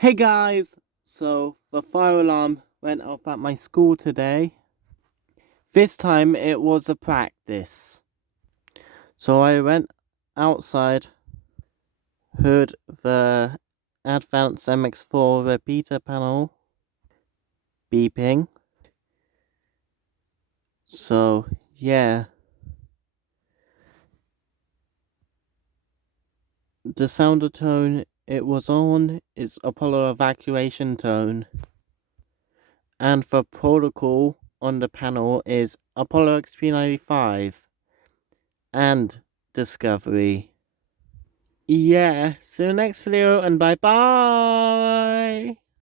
Hey guys! So the fire alarm went off at my school today. This time it was a practice. So I went outside, heard the Advanced MX4 repeater panel beeping. So yeah. The sounder tone it was on is Apollo evacuation tone. And the protocol on the panel is Apollo XP95 and Discovery. Yeah, see you next video and bye bye!